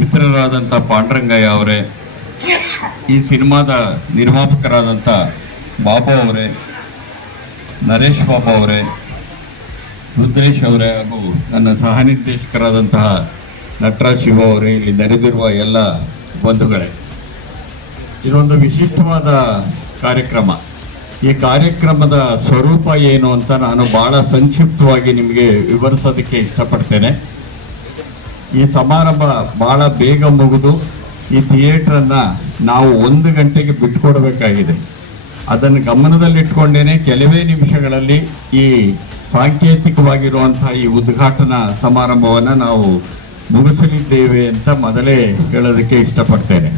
ಮಿತ್ರರಾದಂಥ ಪಾಂಡುರಂಗಯ್ಯ ಅವರೇ, ಈ ಸಿನಿಮಾದ ನಿರ್ಮಾಪಕರಾದಂಥ ಬಾಬು ಅವರೇ, ನರೇಶ್ ಬಾಬು ಅವರೇ, ರುದ್ರೇಶ್ ಅವರೇ ಹಾಗೂ ನನ್ನ ಸಹ ನಿರ್ದೇಶಕರಾದಂತಹ ನಟರಾಜ್ ಶಿವ ಅವರೇ, ಇಲ್ಲಿ ನೆರೆದಿರುವ ಎಲ್ಲ ಬಂಧುಗಳೇ, ಇದೊಂದು ವಿಶಿಷ್ಟವಾದ ಕಾರ್ಯಕ್ರಮ. ಈ ಕಾರ್ಯಕ್ರಮದ ಸ್ವರೂಪ ಏನು ಅಂತ ನಾನು ಭಾಳ ಸಂಕ್ಷಿಪ್ತವಾಗಿ ನಿಮಗೆ ವಿವರಿಸೋದಕ್ಕೆ ಇಷ್ಟಪಡ್ತೇನೆ. ಈ ಸಮಾರಂಭ ಭಾಳ ಬೇಗ ಮುಗಿದು ಈ ಥಿಯೇಟ್ರನ್ನು ನಾವು 1 ಗಂಟೆಗೆ ಬಿಟ್ಕೊಡ್ಬೇಕಾಗಿದೆ. ಅದನ್ನು ಗಮನದಲ್ಲಿಟ್ಕೊಂಡೇನೆ ಕೆಲವೇ ನಿಮಿಷಗಳಲ್ಲಿ ಈ ಸಾಂಕೇತಿಕವಾಗಿರುವಂಥ ಈ ಉದ್ಘಾಟನಾ ಸಮಾರಂಭವನ್ನು ನಾವು ಮುಗಿಸಲಿದ್ದೇವೆ ಅಂತ ಮೊದಲೇ ಹೇಳೋದಕ್ಕೆ ಇಷ್ಟಪಡ್ತೇನೆ.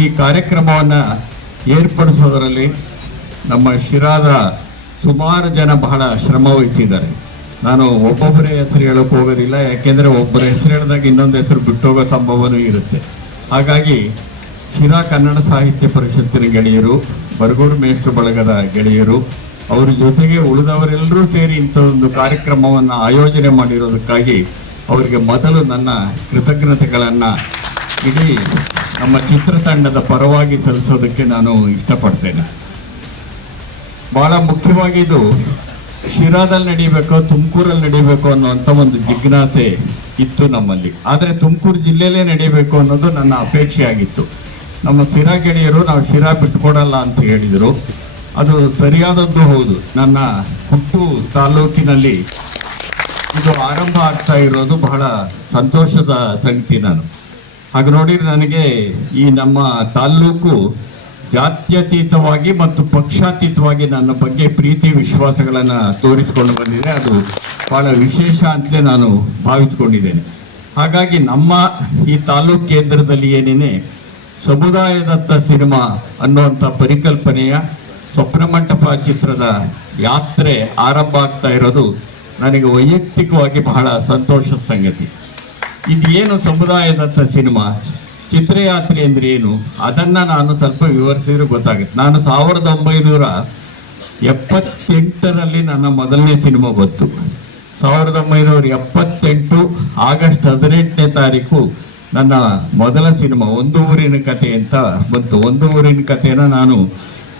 ಈ ಕಾರ್ಯಕ್ರಮವನ್ನು ಏರ್ಪಡಿಸೋದರಲ್ಲಿ ನಮ್ಮ ಶಿರಾದ ಸುಮಾರು ಜನ ಬಹಳ ಶ್ರಮ ವಹಿಸಿದ್ದಾರೆ. ನಾನು ಒಬ್ಬೊಬ್ಬರೇ ಹೆಸರು ಹೇಳೋಕೆ ಹೋಗೋದಿಲ್ಲ, ಯಾಕೆಂದರೆ ಒಬ್ಬರ ಹೆಸರು ಹೇಳಿದಾಗ ಇನ್ನೊಂದು ಹೆಸರು ಬಿಟ್ಟೋಗೋ ಸಂಭವನೂ ಇರುತ್ತೆ. ಹಾಗಾಗಿ ಶಿರಾ ಕನ್ನಡ ಸಾಹಿತ್ಯ ಪರಿಷತ್ತಿನ ಗೆಳೆಯರು, ಬರಗೂರು ಮೇಷ್ಟ್ರು ಬಳಗದ ಗೆಳೆಯರು, ಅವ್ರ ಜೊತೆಗೆ ಉಳಿದವರೆಲ್ಲರೂ ಸೇರಿ ಇಂಥದ್ದೊಂದು ಕಾರ್ಯಕ್ರಮವನ್ನು ಆಯೋಜನೆ ಮಾಡಿರೋದಕ್ಕಾಗಿ ಅವರಿಗೆ ಮೊದಲು ನನ್ನ ಕೃತಜ್ಞತೆಗಳನ್ನು ಇಡೀ ನಮ್ಮ ಚಿತ್ರತಂಡದ ಪರವಾಗಿ ಸಲ್ಲಿಸೋದಕ್ಕೆ ನಾನು ಇಷ್ಟಪಡ್ತೇನೆ. ಭಾಳ ಮುಖ್ಯವಾಗಿ ಇದು ಶಿರಾದಲ್ಲಿ ನಡೀಬೇಕೋ ತುಮಕೂರಲ್ಲಿ ನಡೀಬೇಕು ಅನ್ನುವಂಥ ಒಂದು ಜಿಜ್ಞಾಸೆ ಇತ್ತು ನಮ್ಮಲ್ಲಿ. ಆದರೆ ತುಮಕೂರು ಜಿಲ್ಲೆಯಲ್ಲೇ ನಡೀಬೇಕು ಅನ್ನೋದು ನನ್ನ ಅಪೇಕ್ಷೆ ಆಗಿತ್ತು. ನಮ್ಮ ಶಿರಾ ಗೆಳೆಯರು ನಾವು ಶಿರಾ ಬಿಟ್ಕೊಡಲ್ಲ ಅಂತ ಹೇಳಿದರು. ಅದು ಸರಿಯಾದದ್ದು ಹೌದು. ನನ್ನ ಹುಟ್ಟು ತಾಲೂಕಿನಲ್ಲಿ ಇದು ಆರಂಭ ಆಗ್ತಾ ಇರೋದು ಬಹಳ ಸಂತೋಷದ ಸಂಗತಿ. ನಾನು ಹಾಗೆ ನೋಡಿ, ನನಗೆ ಈ ನಮ್ಮ ತಾಲ್ಲೂಕು ಜಾತ್ಯತೀತವಾಗಿ ಮತ್ತು ಪಕ್ಷಾತೀತವಾಗಿ ನನ್ನ ಬಗ್ಗೆ ಪ್ರೀತಿ ವಿಶ್ವಾಸಗಳನ್ನು ತೋರಿಸಿಕೊಂಡು ಬಂದಿದೆ. ಅದು ಭಾಳ ವಿಶೇಷ ಅಂತಲೇ ನಾನು ಭಾವಿಸ್ಕೊಂಡಿದ್ದೇನೆ. ಹಾಗಾಗಿ ನಮ್ಮ ಈ ತಾಲೂಕು ಕೇಂದ್ರದಲ್ಲಿ ಏನೇನೆ ಸಮುದಾಯದತ್ತ ಸಿನಿಮಾ ಅನ್ನುವಂಥ ಪರಿಕಲ್ಪನೆಯ ಸ್ವಪ್ನಮಂಟಪ ಚಿತ್ರದ ಯಾತ್ರೆ ಆರಂಭ ಆಗ್ತಾ ಇರೋದು ನನಗೆ ವೈಯಕ್ತಿಕವಾಗಿ ಬಹಳ ಸಂತೋಷದ ಸಂಗತಿ. ಇದೇನು ಸಮುದಾಯದತ್ತ ಸಿನಿಮಾ, ಚಿತ್ರಯಾತ್ರೆ ಅಂದರೆ ಏನು, ಅದನ್ನು ನಾನು ಸ್ವಲ್ಪ ವಿವರಿಸಿದ್ರೆ ಗೊತ್ತಾಗುತ್ತೆ. ನಾನು 1978ರಲ್ಲಿ ನನ್ನ ಮೊದಲನೇ ಸಿನಿಮಾ ಬಂತು. 1978 ಆಗಸ್ಟ್ 18ನೇ ತಾರೀಕು ನನ್ನ ಮೊದಲ ಸಿನಿಮಾ ಒಂದು ಊರಿನ ಕತೆ ಅಂತ ಬಂತು. ಒಂದು ಊರಿನ ಕಥೆನ ನಾನು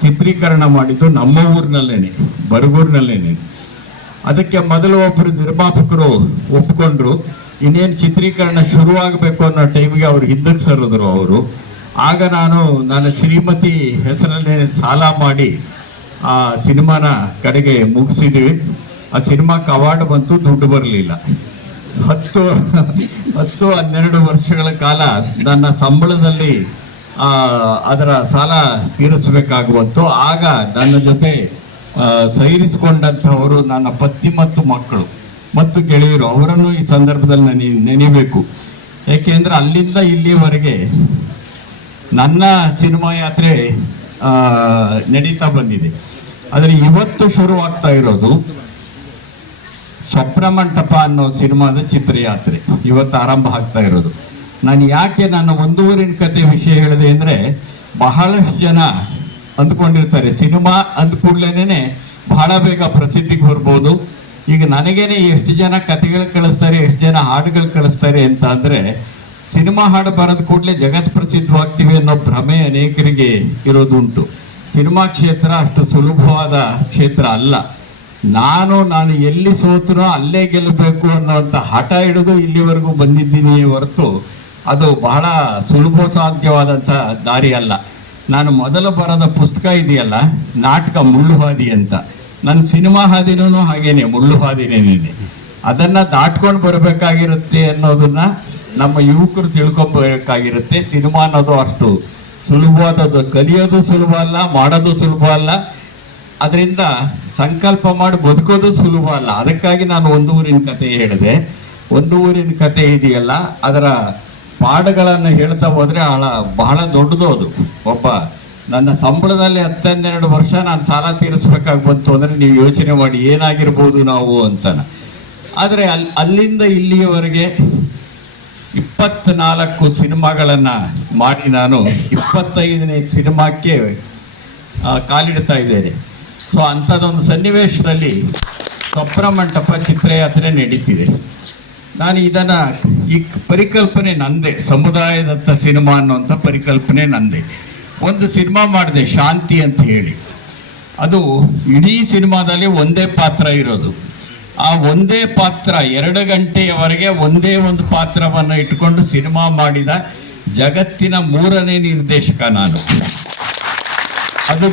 ಚಿತ್ರೀಕರಣ ಮಾಡಿದ್ದು ನಮ್ಮ ಊರಿನಲ್ಲೇನೆ, ಬರಗೂರಿನಲ್ಲೇನೆ. ಅದಕ್ಕೆ ಮೊದಲು ಒಬ್ಬರು ನಿರ್ಮಾಪಕರು ಒಪ್ಕೊಂಡ್ರು. ಇನ್ನೇನು ಚಿತ್ರೀಕರಣ ಶುರುವಾಗಬೇಕು ಅನ್ನೋ ಟೈಮಿಗೆ ಅವ್ರು ಹಿಂದಕ್ಕೆ ಸರಿದ್ರು ಅವರು. ಆಗ ನನ್ನ ಶ್ರೀಮತಿ ಹೆಸರಲ್ಲೇ ಸಾಲ ಮಾಡಿ ಆ ಸಿನಿಮಾನ ಕಡೆಗೆ ಮುಗಿಸಿದ್ವಿ. ಆ ಸಿನಿಮಾಕ್ಕೆ ಅವಾರ್ಡ್ ಬಂತು, ದುಡ್ಡು ಬರಲಿಲ್ಲ. 10-12 ವರ್ಷಗಳ ಕಾಲ ನನ್ನ ಸಂಬಳದಲ್ಲಿ ಅದರ ಸಾಲ ತೀರಿಸಬೇಕಾಗುವಂತು. ಆಗ ನನ್ನ ಜೊತೆ ಸೈರಿಸಿಕೊಂಡಂಥವರು ನನ್ನ ಪತ್ನಿ ಮತ್ತು ಮಕ್ಕಳು ಮತ್ತು ಗೆಳೆಯರು, ಅವರನ್ನು ಈ ಸಂದರ್ಭದಲ್ಲಿ ನೆನೆಯಬೇಕು. ಏಕೆಂದರೆ ಅಲ್ಲಿಂದ ಇಲ್ಲಿವರೆಗೆ ನನ್ನ ಸಿನಿಮಾ ಯಾತ್ರೆ ನಡೀತಾ ಬಂದಿದೆ. ಆದರೆ ಇವತ್ತು ಶುರುವಾಗ್ತಾ ಇರೋದು ಸ್ವಪ್ನಮಂಟಪ ಅನ್ನೋ ಸಿನಿಮಾದ ಚಿತ್ರಯಾತ್ರೆ ಇವತ್ತು ಆರಂಭ ಆಗ್ತಾ ಇರೋದು. ನಾನು ಯಾಕೆ ನನ್ನ ಒಂದು ಊರಿನ ಕತೆ ವಿಷಯ ಹೇಳಿದೆ ಅಂದರೆ, ಬಹಳಷ್ಟು ಜನ ಅಂದ್ಕೊಂಡಿರ್ತಾರೆ ಸಿನಿಮಾ ಅಂದ ಕೂಡಲೇ ಬಹಳ ಬೇಗ ಪ್ರಸಿದ್ಧಿಗೆ ಬರ್ಬೋದು. ಈಗ ನನಗೇನೆ ಎಷ್ಟು ಜನ ಕತೆಗಳು ಕಳಿಸ್ತಾರೆ, ಎಷ್ಟು ಜನ ಹಾಡುಗಳು ಕಳಿಸ್ತಾರೆ ಅಂತ ಅಂದರೆ, ಸಿನಿಮಾ ಹಾಡು ಬರೋದು ಕೂಡಲೇ ಜಗತ್ ಪ್ರಸಿದ್ಧವಾಗ್ತೀವಿ ಅನ್ನೋ ಭ್ರಮೆ ಅನೇಕರಿಗೆ ಇರೋದುಂಟು. ಸಿನಿಮಾ ಕ್ಷೇತ್ರ ಅಷ್ಟು ಸುಲಭವಾದ ಕ್ಷೇತ್ರ ಅಲ್ಲ. ನಾನು ಎಲ್ಲಿ ಸೋತನೋ ಅಲ್ಲೇ ಗೆಲ್ಲಬೇಕು ಅನ್ನೋಂಥ ಹಠ ಹಿಡಿದು ಇಲ್ಲಿವರೆಗೂ ಬಂದಿದ್ದೀನಿ ಹೊರತು ಅದು ಬಹಳ ಸುಲಭ ಸಾಧ್ಯವಾದಂಥ ದಾರಿ ಅಲ್ಲ. ನಾನು ಮೊದಲು ಬರೋದ ಪುಸ್ತಕ ಇದೆಯಲ್ಲ, ನಾಟಕ ಮುಳ್ಳುಹಾದಿ ಅಂತ. ನನ್ನ ಸಿನಿಮಾ ಹಾದಿನೂ ಹಾಗೇನೆ ಮುಳ್ಳು ಹಾದಿನೇನೆ. ಅದನ್ನು ದಾಟ್ಕೊಂಡು ಬರಬೇಕಾಗಿರುತ್ತೆ ಅನ್ನೋದನ್ನ ನಮ್ಮ ಯುವಕರು ತಿಳ್ಕೊಬೇಕಾಗಿರುತ್ತೆ. ಸಿನಿಮಾ ಅನ್ನೋದು ಅಷ್ಟು ಸುಲಭವಾದದ್ದು, ಕಲಿಯೋದು ಸುಲಭ ಅಲ್ಲ, ಮಾಡೋದು ಸುಲಭ ಅಲ್ಲ. ಅದರಿಂದ ಸಂಕಲ್ಪ ಮಾಡಿ ಬದುಕೋದು ಸುಲಭ ಅಲ್ಲ. ಅದಕ್ಕಾಗಿ ನಾನು ಒಂದು ಊರಿನ ಕತೆ ಹೇಳಿದೆ. ಒಂದು ಊರಿನ ಕತೆ ಇದೆಯಲ್ಲ, ಅದರ ಪಾಠಗಳನ್ನು ಹೇಳ್ತಾ ಹೋದರೆ ಬಹಳ ದೊಡ್ಡದು ಅದು. ಒಬ್ಬ ನನ್ನ ಸಂಬಳದಲ್ಲಿ 10-12 ವರ್ಷ ನಾನು ಸಾಲ ತೀರಿಸ್ಬೇಕಾಗಿ ಬಂತು ಅಂದರೆ ನೀವು ಯೋಚನೆ ಮಾಡಿ ಏನಾಗಿರ್ಬೋದು ನಾವು ಅಂತ. ಆದರೆ ಅಲ್ಲಿಂದ ಇಲ್ಲಿಯವರೆಗೆ 24 ಸಿನಿಮಾಗಳನ್ನು ಮಾಡಿ ನಾನು 25ನೇ ಸಿನಿಮಾಕ್ಕೆ ಕಾಲಿಡ್ತಾ ಇದ್ದೇನೆ. ಸೊ ಅಂಥದ್ದೊಂದು ಸನ್ನಿವೇಶದಲ್ಲಿ ಸ್ವಪ್ನಮಂಟಪ ಚಿತ್ರಯಾತ್ರೆ ನಡೀತಿದೆ. ನಾನು ಈ ಪರಿಕಲ್ಪನೆ ನಂದೆ, ಸಮುದಾಯದತ್ತ ಸಿನಿಮಾ ಅನ್ನುವಂಥ ಪರಿಕಲ್ಪನೆ ನಂದೆ. ಒಂದು ಸಿನಿಮಾ ಮಾಡಿದೆ ಶಾಂತಿ ಅಂತ ಹೇಳಿ. ಅದು ಇಡೀ ಸಿನಿಮಾದಲ್ಲಿ ಒಂದೇ ಪಾತ್ರ ಇರೋದು. ಆ ಒಂದೇ ಪಾತ್ರ 2 ಗಂಟೆಯವರೆಗೆ ಒಂದೇ ಒಂದು ಪಾತ್ರವನ್ನು ಇಟ್ಕೊಂಡು ಸಿನಿಮಾ ಮಾಡಿದ ಜಗತ್ತಿನ 3ನೇ ನಿರ್ದೇಶಕ ನಾನು. ಅದು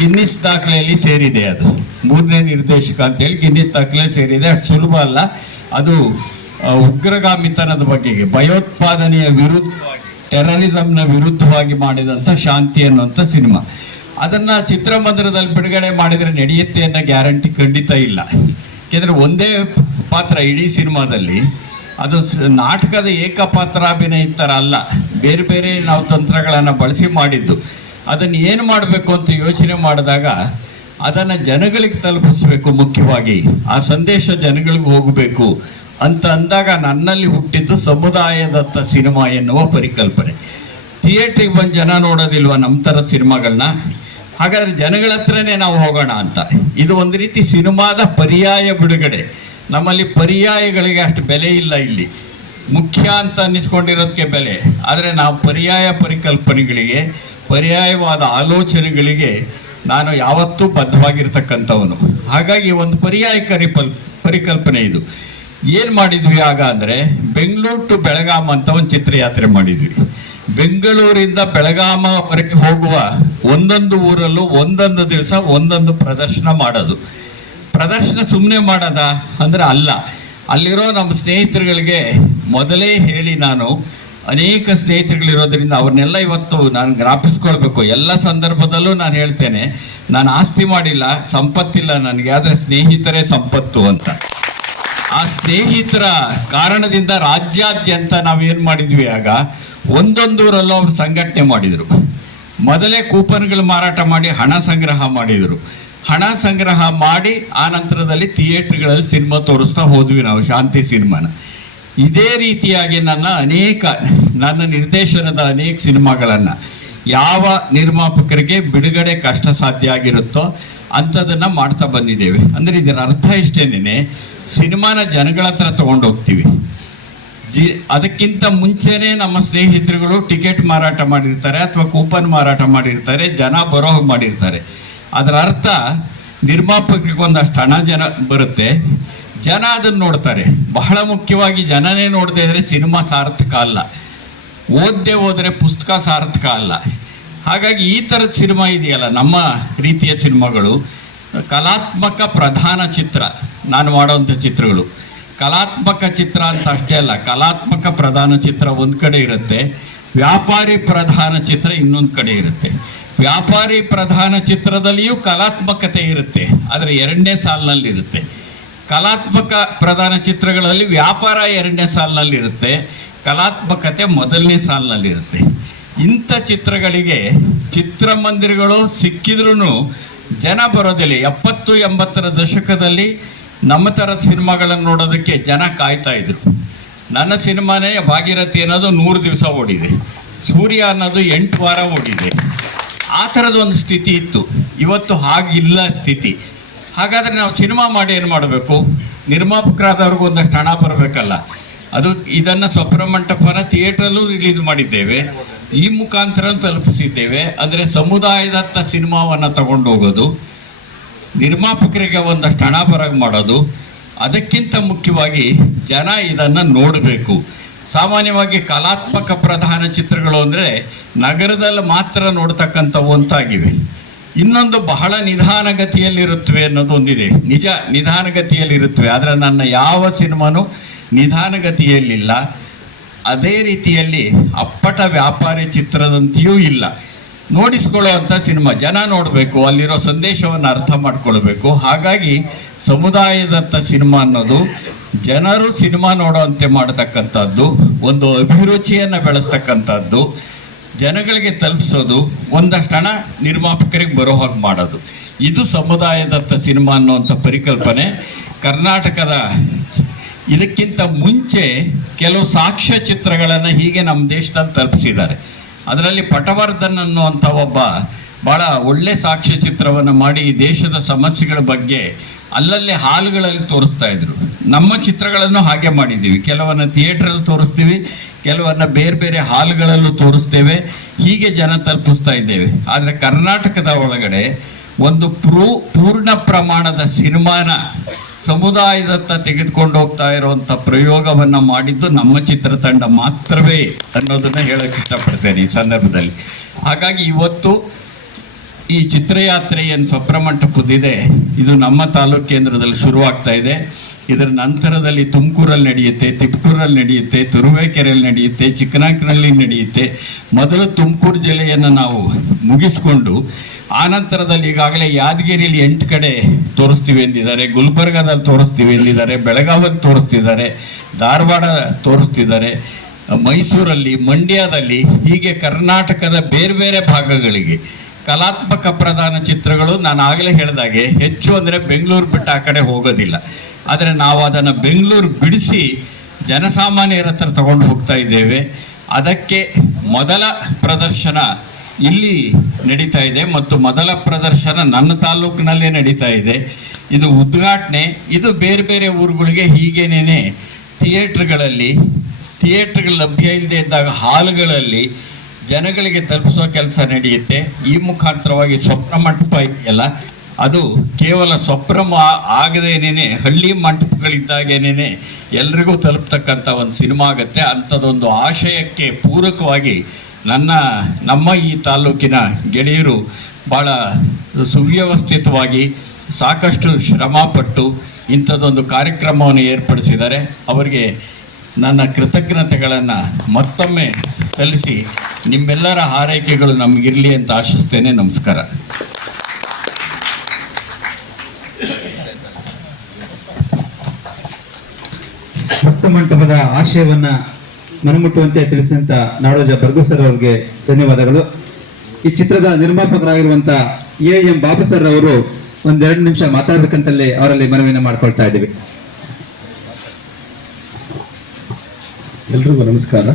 ಗಿನ್ನಿಸ್ ದಾಖಲೆಯಲ್ಲಿ ಸೇರಿದೆ. ಅದು 3ನೇ ನಿರ್ದೇಶಕ ಅಂತೇಳಿ ಗಿನ್ನಿಸ್ ದಾಖಲೆ ಸೇರಿದೆ. ಅಷ್ಟು ಸುಲಭ ಅಲ್ಲ. ಅದು ಉಗ್ರಗಾಮಿತನದ ಬಗೆಗೆ, ಭಯೋತ್ಪಾದನೆಯ ವಿರುದ್ಧವಾಗಿ, ಟೆರರಿಸಂನ ವಿರುದ್ಧವಾಗಿ ಮಾಡಿದಂಥ ಶಾಂತಿ ಅನ್ನುವಂಥ ಸಿನಿಮಾ. ಅದನ್ನು ಚಿತ್ರಮಂದಿರದಲ್ಲಿ ಬಿಡುಗಡೆ ಮಾಡಿದರೆ ನಡೆಯುತ್ತೆ ಅನ್ನೋ ಗ್ಯಾರಂಟಿ ಖಂಡಿತ ಇಲ್ಲ. ಯಾಕೆಂದರೆ ಒಂದೇ ಪಾತ್ರ ಇಡೀ ಸಿನಿಮಾದಲ್ಲಿ. ಅದು ನಾಟಕದ ಏಕಪಾತ್ರಾಭಿನಯ ಥರ ಅಲ್ಲ, ಬೇರೆ ಬೇರೆ ನಾವು ತಂತ್ರಗಳನ್ನು ಬಳಸಿ ಮಾಡಿದ್ದು. ಅದನ್ನು ಏನು ಮಾಡಬೇಕು ಅಂತ ಯೋಚನೆ ಮಾಡಿದಾಗ ಅದನ್ನು ಜನಗಳಿಗೆ ತಲುಪಿಸ್ಬೇಕು, ಮುಖ್ಯವಾಗಿ ಆ ಸಂದೇಶ ಜನಗಳಿಗೆ ಹೋಗಬೇಕು ಅಂತ ಅಂದಾಗ ನನ್ನಲ್ಲಿ ಹುಟ್ಟಿದ್ದು ಸಮುದಾಯದತ್ತ ಸಿನಿಮಾ ಎನ್ನುವ ಪರಿಕಲ್ಪನೆ. ಥಿಯೇಟ್ರಿಗೆ ಬಂದು ಜನ ನೋಡೋದಿಲ್ವ ನಮ್ಮ ಥರ ಸಿನಿಮಾಗಳನ್ನ? ಹಾಗಾದರೆ ಜನಗಳ ಹತ್ರನೇ ನಾವು ಹೋಗೋಣ ಅಂತ. ಇದು ಒಂದು ರೀತಿ ಸಿನಿಮಾದ ಪರ್ಯಾಯ ಬಿಡುಗಡೆ. ನಮ್ಮಲ್ಲಿ ಪರ್ಯಾಯಗಳಿಗೆ ಅಷ್ಟು ಬೆಲೆ ಇಲ್ಲ ಇಲ್ಲಿ, ಮುಖ್ಯ ಅಂತ ಅನ್ನಿಸ್ಕೊಂಡಿರೋದಕ್ಕೆ ಬೆಲೆ. ಆದರೆ ನಾವು ಪರ್ಯಾಯ ಪರಿಕಲ್ಪನೆಗಳಿಗೆ, ಪರ್ಯಾಯವಾದ ಆಲೋಚನೆಗಳಿಗೆ ನಾನು ಯಾವತ್ತೂ ಬದ್ಧವಾಗಿರ್ತಕ್ಕಂಥವನು. ಹಾಗಾಗಿ ಒಂದು ಪರ್ಯಾಯ ಪರಿಕಲ್ಪನೆ ಇದು. ಏನು ಮಾಡಿದ್ವಿ ಆಗ ಅಂದರೆ, ಬೆಂಗಳೂರು ಟು ಬೆಳಗಾಂ ಅಂತ ಒಂದು ಚಿತ್ರಯಾತ್ರೆ ಮಾಡಿದ್ವಿ. ಬೆಂಗಳೂರಿಂದ ಬೆಳಗಾಮವರೆಗೆ ಹೋಗುವ ಒಂದೊಂದು ಊರಲ್ಲೂ ಒಂದೊಂದು ದಿವಸ ಒಂದೊಂದು ಪ್ರದರ್ಶನ ಮಾಡೋದು. ಪ್ರದರ್ಶನ ಸುಮ್ಮನೆ ಮಾಡೋದಾ ಅಂದರೆ ಅಲ್ಲ. ಅಲ್ಲಿರೋ ನಮ್ಮ ಸ್ನೇಹಿತರುಗಳಿಗೆ ಮೊದಲೇ ಹೇಳಿ, ನಾನು ಅನೇಕ ಸ್ನೇಹಿತರುಗಳಿರೋದ್ರಿಂದ ಅವ್ರನ್ನೆಲ್ಲ ಇವತ್ತು ನಾನು ಜ್ಞಾಪಿಸ್ಕೊಳ್ಬೇಕು. ಎಲ್ಲ ಸಂದರ್ಭದಲ್ಲೂ ನಾನು ಹೇಳ್ತೇನೆ, ನಾನು ಆಸ್ತಿ ಮಾಡಿಲ್ಲ, ಸಂಪತ್ತಿಲ್ಲ ನನಗೆ, ಆದರೆ ಸ್ನೇಹಿತರೇ ಸಂಪತ್ತು ಅಂತ. ಆ ಸ್ನೇಹಿತರ ಕಾರಣದಿಂದ ರಾಜ್ಯಾದ್ಯಂತ ನಾವೇನು ಮಾಡಿದ್ವಿ, ಆಗ ಒಂದೊಂದೂರಲ್ಲೂ ಅವರು ಸಂಘಟನೆ ಮಾಡಿದರು. ಮೊದಲೇ ಕೂಪನ್ಗಳು ಮಾರಾಟ ಮಾಡಿ ಹಣ ಸಂಗ್ರಹ ಮಾಡಿದರು. ಹಣ ಸಂಗ್ರಹ ಮಾಡಿ ಆ ನಂತರದಲ್ಲಿ ಥಿಯೇಟ್ರ್ಗಳಲ್ಲಿ ಸಿನಿಮಾ ತೋರಿಸ್ತಾ ಹೋದ್ವಿ ನಾವು, ಶಾಂತಿ ಸಿನಿಮಾನ. ಇದೇ ರೀತಿಯಾಗಿ ನನ್ನ ನಿರ್ದೇಶನದ ಅನೇಕ ಸಿನಿಮಾಗಳನ್ನು ಯಾವ ನಿರ್ಮಾಪಕರಿಗೆ ಬಿಡುಗಡೆ ಕಷ್ಟ ಸಾಧ್ಯ ಆಗಿರುತ್ತೋ ಅಂಥದನ್ನು ಮಾಡ್ತಾ ಬಂದಿದ್ದೇವೆ. ಅಂದರೆ ಇದರ ಅರ್ಥ ಇಷ್ಟೇನೆ, ಸಿನಿಮಾನ ಜನಗಳ ಹತ್ರ ತೊಗೊಂಡು ಹೋಗ್ತೀವಿ. ಅದಕ್ಕಿಂತ ಮುಂಚೆನೇ ನಮ್ಮ ಸ್ನೇಹಿತರುಗಳು ಟಿಕೆಟ್ ಮಾರಾಟ ಮಾಡಿರ್ತಾರೆ ಅಥವಾ ಕೂಪನ್ ಮಾರಾಟ ಮಾಡಿರ್ತಾರೆ, ಜನ ಬರೋ ಹಾಗೆ ಮಾಡಿರ್ತಾರೆ. ಅದರ ಅರ್ಥ ನಿರ್ಮಾಪಕರಿಗೆ ಒಂದಷ್ಟು ಹಣ ಜನ ಬರುತ್ತೆ, ಜನ ಅದನ್ನು ನೋಡ್ತಾರೆ. ಬಹಳ ಮುಖ್ಯವಾಗಿ ಜನನೇ ನೋಡದೇ ಇದ್ರೆ ಸಿನಿಮಾ ಸಾರ್ಥಕ ಅಲ್ಲ, ಓದದೆ ಹೋದರೆ ಪುಸ್ತಕ ಸಾರ್ಥಕ ಅಲ್ಲ. ಹಾಗಾಗಿ ಈ ಥರದ ಸಿನಿಮಾ ಇದೆಯಲ್ಲ, ನಮ್ಮ ರೀತಿಯ ಸಿನಿಮಾಗಳು ಕಲಾತ್ಮಕ ಪ್ರಧಾನ ಚಿತ್ರ. ನಾನು ಮಾಡೋವಂಥ ಚಿತ್ರಗಳು ಕಲಾತ್ಮಕ ಚಿತ್ರ ಅಂತ ಅಷ್ಟೇ ಅಲ್ಲ, ಕಲಾತ್ಮಕ ಪ್ರಧಾನ ಚಿತ್ರ ಒಂದು ಕಡೆ ಇರುತ್ತೆ, ವ್ಯಾಪಾರಿ ಪ್ರಧಾನ ಚಿತ್ರ ಇನ್ನೊಂದು ಕಡೆ ಇರುತ್ತೆ. ವ್ಯಾಪಾರಿ ಪ್ರಧಾನ ಚಿತ್ರದಲ್ಲಿಯೂ ಕಲಾತ್ಮಕತೆ ಇರುತ್ತೆ, ಆದರೆ 2ನೇ ಸಾಲಿನಲ್ಲಿರುತ್ತೆ. ಕಲಾತ್ಮಕ ಪ್ರಧಾನ ಚಿತ್ರಗಳಲ್ಲಿ ವ್ಯಾಪಾರ 2ನೇ ಸಾಲಿನಲ್ಲಿರುತ್ತೆ, ಕಲಾತ್ಮಕತೆ 1ನೇ ಸಾಲಿನಲ್ಲಿರುತ್ತೆ. ಇಂಥ ಚಿತ್ರಗಳಿಗೆ ಚಿತ್ರಮಂದಿರಗಳು ಸಿಕ್ಕಿದ್ರೂ ಜನ ಬರೋದಿಲ್ಲ. 70-80ರ ದಶಕದಲ್ಲಿ ನಮ್ಮ ಥರದ ಸಿನಿಮಾಗಳನ್ನು ನೋಡೋದಕ್ಕೆ ಜನ ಕಾಯ್ತಾ ಇದ್ರು. ನನ್ನ ಸಿನಿಮಾನೇ ಭಾಗೀರಥಿ ಅನ್ನೋದು 100 ದಿವಸ ಓಡಿದೆ, ಸೂರ್ಯ ಅನ್ನೋದು 8 ವಾರ ಓಡಿದೆ. ಆ ಥರದ ಒಂದು ಸ್ಥಿತಿ ಇತ್ತು. ಇವತ್ತು ಹಾಗಿಲ್ಲ ಸ್ಥಿತಿ. ಹಾಗಾದರೆ ನಾವು ಸಿನಿಮಾ ಮಾಡಿ ಏನು ಮಾಡಬೇಕು? ನಿರ್ಮಾಪಕರಾದವ್ರಿಗೂ ಒಂದಷ್ಟು ಹಣ ಬರಬೇಕಲ್ಲ. ಅದು ಇದನ್ನು ಸ್ವಪ್ರಮಂಟಪನ ಥಿಯೇಟ್ರಲ್ಲೂ ರಿಲೀಸ್ ಮಾಡಿದ್ದೇವೆ, ಈ ಮುಖಾಂತರ ತಲುಪಿಸಿದ್ದೇವೆ. ಅಂದರೆ ಸಮುದಾಯದತ್ತ ಸಿನಿಮಾವನ್ನು ತಗೊಂಡು ಹೋಗೋದು, ನಿರ್ಮಾಪಕರಿಗೆ ಒಂದಷ್ಟು ಹಣ ಬರಾಗ ಮಾಡೋದು, ಅದಕ್ಕಿಂತ ಮುಖ್ಯವಾಗಿ ಜನ ಇದನ್ನು ನೋಡಬೇಕು. ಸಾಮಾನ್ಯವಾಗಿ ಕಲಾತ್ಮಕ ಪ್ರಧಾನ ಚಿತ್ರಗಳು ಅಂದರೆ ನಗರದಲ್ಲಿ ಮಾತ್ರ ನೋಡ್ತಕ್ಕಂಥವು ಅಂತಾಗಿವೆ. ಇನ್ನೊಂದು ಬಹಳ ನಿಧಾನಗತಿಯಲ್ಲಿರುತ್ತವೆ ಅನ್ನೋದು ಒಂದಿದೆ. ನಿಜ, ನಿಧಾನಗತಿಯಲ್ಲಿರುತ್ತವೆ, ಆದರೆ ನನ್ನ ಯಾವ ಸಿನಿಮಾನೂ ನಿಧಾನಗತಿಯಲ್ಲಿಲ್ಲ. ಅದೇ ರೀತಿಯಲ್ಲಿ ಅಪ್ಪಟ ವ್ಯಾಪಾರಿ ಚಿತ್ರದಂತೆಯೂ ಇಲ್ಲ. ನೋಡಿಸ್ಕೊಳ್ಳುವಂಥ ಸಿನಿಮಾ, ಜನ ನೋಡಬೇಕು, ಅಲ್ಲಿರೋ ಸಂದೇಶವನ್ನು ಅರ್ಥ ಮಾಡ್ಕೊಳ್ಬೇಕು. ಹಾಗಾಗಿ ಸಮುದಾಯದತ್ತ ಸಿನಿಮಾ ಅನ್ನೋದು ಜನರು ಸಿನಿಮಾ ನೋಡೋವಂತೆ ಮಾಡತಕ್ಕಂಥದ್ದು, ಒಂದು ಅಭಿರುಚಿಯನ್ನು ಬೆಳೆಸ್ತಕ್ಕಂಥದ್ದು, ಜನಗಳಿಗೆ ತಲುಪಿಸೋದು, ಒಂದಷ್ಟು ಹಣ ನಿರ್ಮಾಪಕರಿಗೆ ಬರೋ ಹಾಗೆ ಮಾಡೋದು. ಇದು ಸಮುದಾಯದತ್ತ ಸಿನಿಮಾ ಅನ್ನುವಂಥ ಪರಿಕಲ್ಪನೆ ಕರ್ನಾಟಕದ. ಇದಕ್ಕಿಂತ ಮುಂಚೆ ಕೆಲವು ಸಾಕ್ಷ್ಯ ಚಿತ್ರಗಳನ್ನು ಹೀಗೆ ನಮ್ಮ ದೇಶದಲ್ಲಿ ತಲುಪಿಸಿದ್ದಾರೆ. ಅದರಲ್ಲಿ ಪಟವರ್ಧನ್ ಅನ್ನುವಂಥ ಒಬ್ಬ ಭಾಳ ಒಳ್ಳೆ ಸಾಕ್ಷ್ಯ ಚಿತ್ರವನ್ನು ಮಾಡಿ ಈ ದೇಶದ ಸಮಸ್ಯೆಗಳ ಬಗ್ಗೆ ಅಲ್ಲಲ್ಲಿ ಹಾಲ್ಗಳಲ್ಲಿ ತೋರಿಸ್ತಾ ಇದ್ರು. ನಮ್ಮ ಚಿತ್ರಗಳನ್ನು ಹಾಗೆ ಮಾಡಿದ್ದೀವಿ. ಕೆಲವನ್ನ ಥಿಯೇಟ್ರಲ್ಲಿ ತೋರಿಸ್ತೀವಿ, ಕೆಲವನ್ನ ಬೇರೆ ಬೇರೆ ಹಾಲ್ಗಳಲ್ಲೂ ತೋರಿಸ್ತೇವೆ, ಹೀಗೆ ಜನ ತಲುಪಿಸ್ತಾ ಇದ್ದೇವೆ. ಆದರೆ ಕರ್ನಾಟಕದ ಒಳಗಡೆ ಒಂದು ಪೂರ್ಣ ಪ್ರಮಾಣದ ಸಿನಿಮಾನ ಸಮುದಾಯದತ್ತ ತೆಗೆದುಕೊಂಡು ಹೋಗ್ತಾ ಇರುವಂಥ ಪ್ರಯೋಗವನ್ನು ಮಾಡಿದ್ದು ನಮ್ಮ ಚಿತ್ರತಂಡ ಮಾತ್ರವೇ ಅನ್ನೋದನ್ನು ಹೇಳೋಕ್ಕೆ ಇಷ್ಟಪಡ್ತೇನೆ ಈ ಸಂದರ್ಭದಲ್ಲಿ. ಹಾಗಾಗಿ ಇವತ್ತು ಈ ಚಿತ್ರಯಾತ್ರೆ ಏನು ಸ್ವಪ್ರಮಂಟಪದಿದೆ, ಇದು ನಮ್ಮ ತಾಲೂಕು ಕೇಂದ್ರದಲ್ಲಿ ಶುರುವಾಗ್ತಾ ಇದೆ. ಇದರ ನಂತರದಲ್ಲಿ ತುಮಕೂರಲ್ಲಿ ನಡೆಯುತ್ತೆ, ತಿಪಟೂರಲ್ಲಿ ನಡೆಯುತ್ತೆ, ತುರುವೇಕೆರೆಯಲ್ಲಿ ನಡೆಯುತ್ತೆ, ಚಿಕ್ಕನಾಯಕನಹಳ್ಳಿ ನಡೆಯುತ್ತೆ. ಮೊದಲು ತುಮಕೂರು ಜಿಲ್ಲೆಯನ್ನು ನಾವು ಮುಗಿಸ್ಕೊಂಡು ಆನಂತರದಲ್ಲಿ ಈಗಾಗಲೇ ಯಾದಗಿರಿಯಲ್ಲಿ 8 ಕಡೆ ತೋರಿಸ್ತೀವಿ ಎಂದಿದ್ದಾರೆ, ಗುಲ್ಬರ್ಗಾದಲ್ಲಿ ತೋರಿಸ್ತೀವಿ ಎಂದಿದ್ದಾರೆ, ಬೆಳಗಾವಿಯಲ್ಲಿ ತೋರಿಸ್ತಿದ್ದಾರೆ, ಧಾರವಾಡ ತೋರಿಸ್ತಿದ್ದಾರೆ, ಮೈಸೂರಲ್ಲಿ, ಮಂಡ್ಯದಲ್ಲಿ, ಹೀಗೆ ಕರ್ನಾಟಕದ ಬೇರೆ ಬೇರೆ ಭಾಗಗಳಿಗೆ ಕಲಾತ್ಮಕ ಪ್ರಧಾನ ಚಿತ್ರಗಳು. ನಾನು ಆಗಲೇ ಹೇಳಿದಾಗೆ ಹೆಚ್ಚು ಅಂದರೆ ಬೆಂಗಳೂರು ಬಿಟ್ಟು ಆ ಕಡೆ ಹೋಗೋದಿಲ್ಲ. ಆದರೆ ನಾವು ಅದನ್ನು ಬೆಂಗಳೂರು ಬಿಡಿಸಿ ಜನಸಾಮಾನ್ಯರ ಹತ್ರ ತಗೊಂಡು ಹೋಗ್ತಾ ಇದ್ದೇವೆ. ಅದಕ್ಕೆ ಮೊದಲ ಪ್ರದರ್ಶನ ಇಲ್ಲಿ ನಡೀತಾ ಇದೆ ಮತ್ತು ಮೊದಲ ಪ್ರದರ್ಶನ ನನ್ನ ತಾಲೂಕಿನಲ್ಲೇ ನಡೀತಾ ಇದೆ. ಇದು ಉದ್ಘಾಟನೆ. ಇದು ಬೇರೆ ಬೇರೆ ಊರುಗಳಿಗೆ ಹೀಗೇನೇ ಥಿಯೇಟ್ರ್ಗಳು ಲಭ್ಯ ಇಲ್ಲದೆ ಇದ್ದಾಗ ಹಾಲ್ಗಳಲ್ಲಿ ಜನಗಳಿಗೆ ತಲುಪಿಸೋ ಕೆಲಸ ನಡೆಯುತ್ತೆ. ಈ ಮುಖಾಂತರವಾಗಿ ಸ್ವಪ್ನ ಮಂಟಪ ಇದೆಯಲ್ಲ, ಅದು ಕೇವಲ ಸ್ವಪ್ನ ಆಗದೇನೆ ಹಳ್ಳಿ ಮಂಟಪಗಳಿದ್ದಾಗೇನೆ ಎಲ್ರಿಗೂ ತಲುಪ್ತಕ್ಕಂಥ ಒಂದು ಸಿನಿಮಾ ಆಗುತ್ತೆ. ಅಂಥದ್ದೊಂದು ಆಶಯಕ್ಕೆ ಪೂರಕವಾಗಿ ನಮ್ಮ ಈ ತಾಲೂಕಿನ ಗೆಳೆಯರು ಭಾಳ ಸುವ್ಯವಸ್ಥಿತವಾಗಿ ಸಾಕಷ್ಟು ಶ್ರಮಪಟ್ಟು ಇಂಥದ್ದೊಂದು ಕಾರ್ಯಕ್ರಮವನ್ನು ಏರ್ಪಡಿಸಿದ್ದಾರೆ. ಅವರಿಗೆ ನನ್ನ ಕೃತಜ್ಞತೆಗಳನ್ನು ಮತ್ತೊಮ್ಮೆ ಸಲ್ಲಿಸಿ ನಿಮ್ಮೆಲ್ಲರ ಹಾರೈಕೆಗಳು ನಮಗಿರಲಿ ಅಂತ ಆಶಿಸ್ತೇನೆ. ನಮಸ್ಕಾರ. ಮಂಟಪದ ಆಶಯವನ್ನ ಮನಮುಟ್ಟುವಂತೆ ತಿಳಿಸಿದಂತ ನಾಡೋಜ ಬರ್ಗು ಸರ್ ಅವರಿಗೆ ಧನ್ಯವಾದಗಳು. ಈ ಚಿತ್ರದ ನಿರ್ಮಾಪಕರಾಗಿರುವಂತ ಎಂ ಬಾಬು ಸರ್ ಅವರು 1-2 ನಿಮಿಷ ಮಾತಾಡ್ಬೇಕಂತಲೇ ಅವರಲ್ಲಿ ಮನವಿಯನ್ನು ಮಾಡ್ಕೊಳ್ತಾ ಇದ್ದೀವಿ. ಎಲ್ರಿಗೂ ನಮಸ್ಕಾರ.